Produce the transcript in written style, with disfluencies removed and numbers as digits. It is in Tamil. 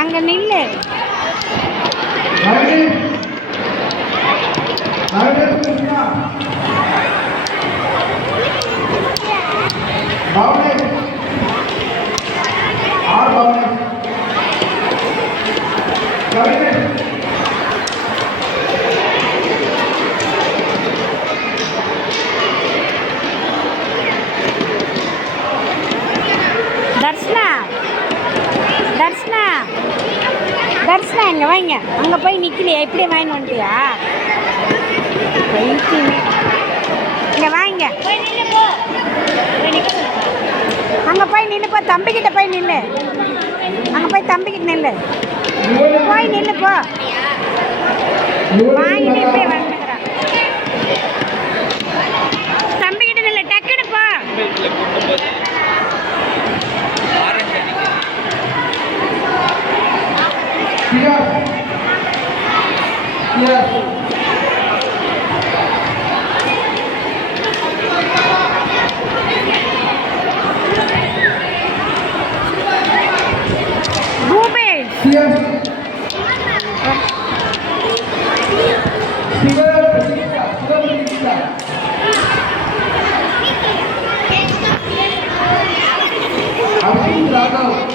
அங்க நில்லு. தர்ஷனா தர்ஷனா தர்ஷனா இங்கே வாங்க. அங்கே போய் நிற்கலையா? இப்படியே வாங்கிட்டு வந்துட்டியா? பைத்தியமே. இங்கே வாங்க. அங்கே போய் நில்லுப்போ. தம்பிக்கிட்ட போய் நில்லு. அங்கே போய் தம்பிக்கிட்ட நில்லு. போய் நில்லுப்போ. வாங்கிட்டு இப்படியே வந்துக்கிறான். தம்பிக்கிட்ட நில்லு. டக்குன்னு போ. Raghov